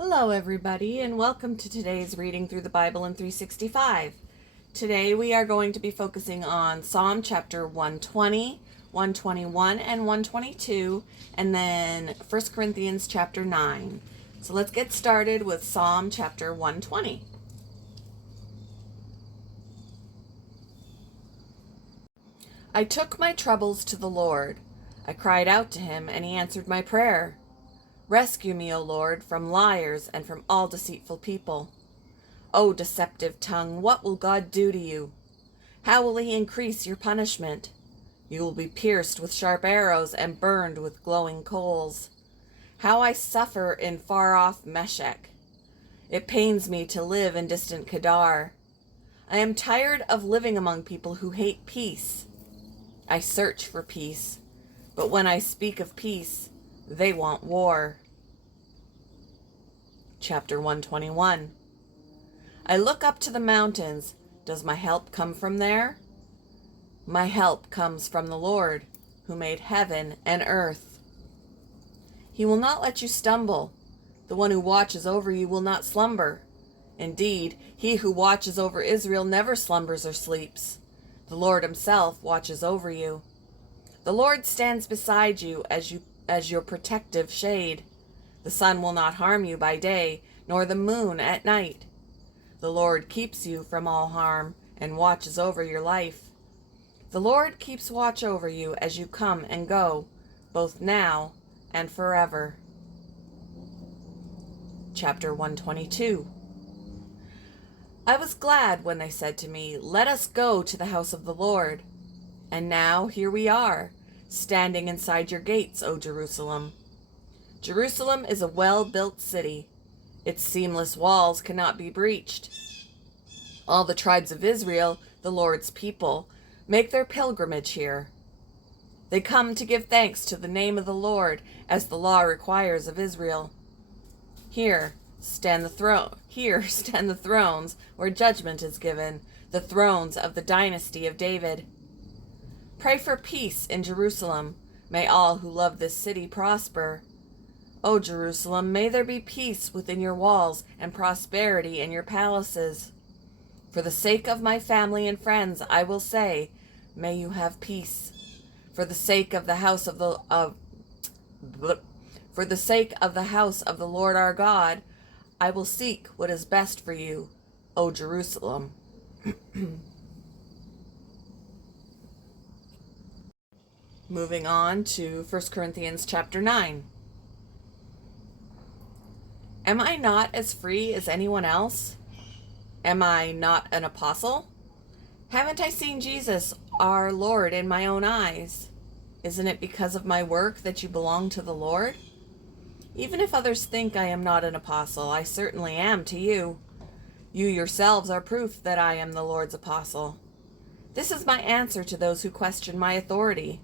Hello, everybody, and welcome to today's reading through the Bible in 365. Today we are going to be focusing on Psalm chapter 120, 121, and 122, and then 1 Corinthians chapter 9. So let's get started with Psalm chapter 120. I took my troubles to the Lord. I cried out to him, and he answered my prayer. Rescue me, O Lord, from liars and from all deceitful people. O deceptive tongue, what will God do to you? How will he increase your punishment? You will be pierced with sharp arrows and burned with glowing coals. How I suffer in far-off Meshech. It pains me to live in distant Kedar. I am tired of living among people who hate peace. I search for peace, but when I speak of peace, they want war. Chapter 121. I look up to the mountains. Does my help come from there? My help comes from the Lord, who made heaven and earth. He will not let you stumble. The one who watches over you will not slumber. Indeed, he who watches over Israel never slumbers or sleeps. The Lord himself watches over you. The Lord stands beside you as your protective shade. The sun will not harm you by day, nor the moon at night. The Lord keeps you from all harm and watches over your life. The Lord keeps watch over you as you come and go, both now and forever. Chapter 122. I was glad when they said to me, "Let us go to the house of the Lord." And now here we are, standing inside your gates, O Jerusalem. Jerusalem is a well-built city. Its seamless walls cannot be breached. All the tribes of Israel, the Lord's people, make their pilgrimage here. They come to give thanks to the name of the Lord, as the law requires of Israel. Here stand the thrones where judgment is given, the thrones of the dynasty of David. Pray for peace in Jerusalem. May all who love this city prosper. O Jerusalem, may there be peace within your walls and prosperity in your palaces. For the sake of my family and friends, I will say, may you have peace. For the sake of the house of the Lord our God, I will seek what is best for you, O Jerusalem. Moving on to 1 Corinthians chapter 9. Am I not as free as anyone else? Am I not an apostle? Haven't I seen Jesus, our Lord, in my own eyes? Isn't it because of my work that you belong to the Lord? Even if others think I am not an apostle, I certainly am to you. You yourselves are proof that I am the Lord's apostle. This is my answer to those who question my authority.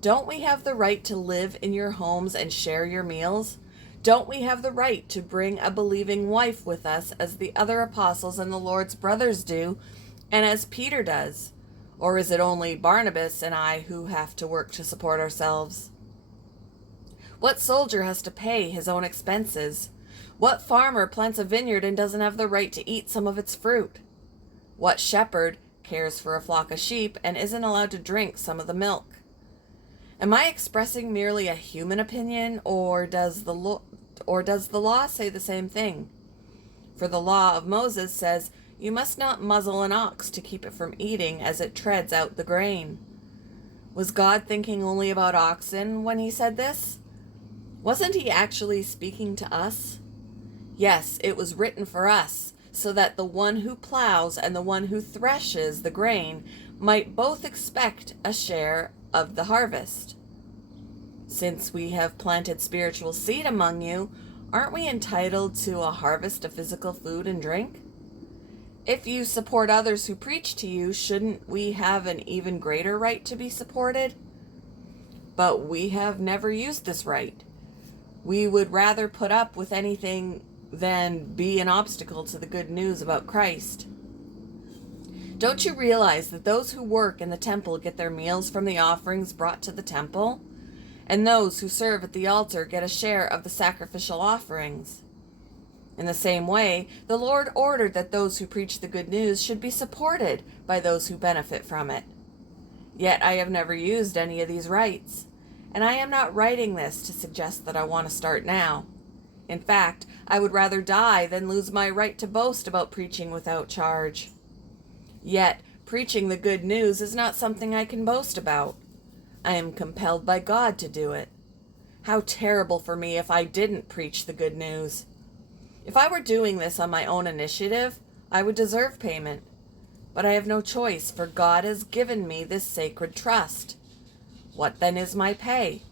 Don't we have the right to live in your homes and share your meals? Don't we have the right to bring a believing wife with us as the other apostles and the Lord's brothers do, and as Peter does? Or is it only Barnabas and I who have to work to support ourselves? What soldier has to pay his own expenses? What farmer plants a vineyard and doesn't have the right to eat some of its fruit? What shepherd cares for a flock of sheep and isn't allowed to drink some of the milk? Am I expressing merely a human opinion, or does the law say the same thing? For the law of Moses says, "You must not muzzle an ox to keep it from eating as it treads out the grain." Was God thinking only about oxen when he said this? Wasn't he actually speaking to us? Yes, it was written for us, so that the one who plows and the one who threshes the grain might both expect a share of the harvest. Since we have planted spiritual seed among you, aren't we entitled to a harvest of physical food and drink? If you support others who preach to you, shouldn't we have an even greater right to be supported? But we have never used this right. We would rather put up with anything than be an obstacle to the good news about Christ. Don't you realize that those who work in the temple get their meals from the offerings brought to the temple? And those who serve at the altar get a share of the sacrificial offerings. In the same way, the Lord ordered that those who preach the good news should be supported by those who benefit from it. Yet I have never used any of these rights, and I am not writing this to suggest that I want to start now. In fact, I would rather die than lose my right to boast about preaching without charge. Yet, preaching the good news is not something I can boast about. I am compelled by God to do it. How terrible for me if I didn't preach the good news. If I were doing this on my own initiative, I would deserve payment. But I have no choice, for God has given me this sacred trust. What then is my pay?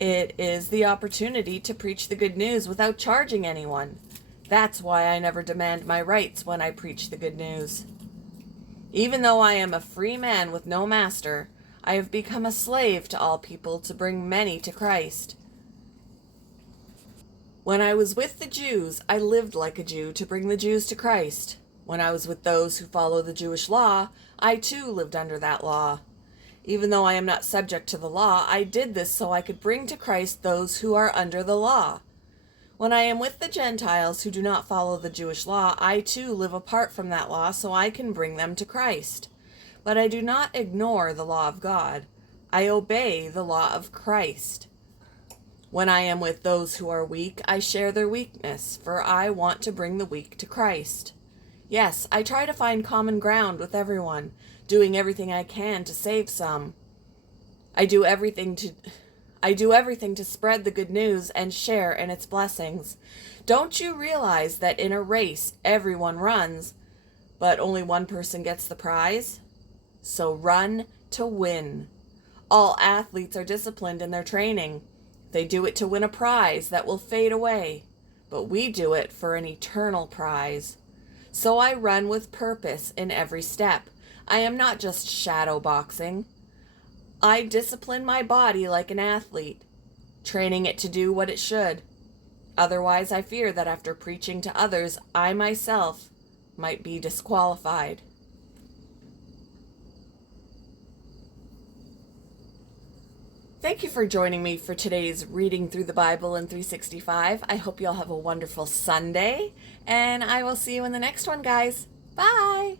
It is the opportunity to preach the good news without charging anyone. That's why I never demand my rights when I preach the good news. Even though I am a free man with no master, I have become a slave to all people to bring many to Christ. When I was with the Jews, I lived like a Jew to bring the Jews to Christ. When I was with those who follow the Jewish law, I too lived under that law. Even though I am not subject to the law, I did this so I could bring to Christ those who are under the law. When I am with the Gentiles who do not follow the Jewish law, I too live apart from that law so I can bring them to Christ. But I do not ignore the law of God. I obey the law of Christ. When I am with those who are weak, I share their weakness, for I want to bring the weak to Christ. Yes, I try to find common ground with everyone, doing everything I can to save some. I do everything to spread the good news and share in its blessings. Don't you realize that in a race everyone runs, but only one person gets the prize? So run to win. All athletes are disciplined in their training. They do it to win a prize that will fade away, but we do it for an eternal prize. So I run with purpose in every step. I am not just shadow boxing. I discipline my body like an athlete, training it to do what it should. Otherwise, I fear that after preaching to others, I myself might be disqualified. Thank you for joining me for today's Reading Through the Bible in 365. I hope you all have a wonderful Sunday, and I will see you in the next one, guys. Bye!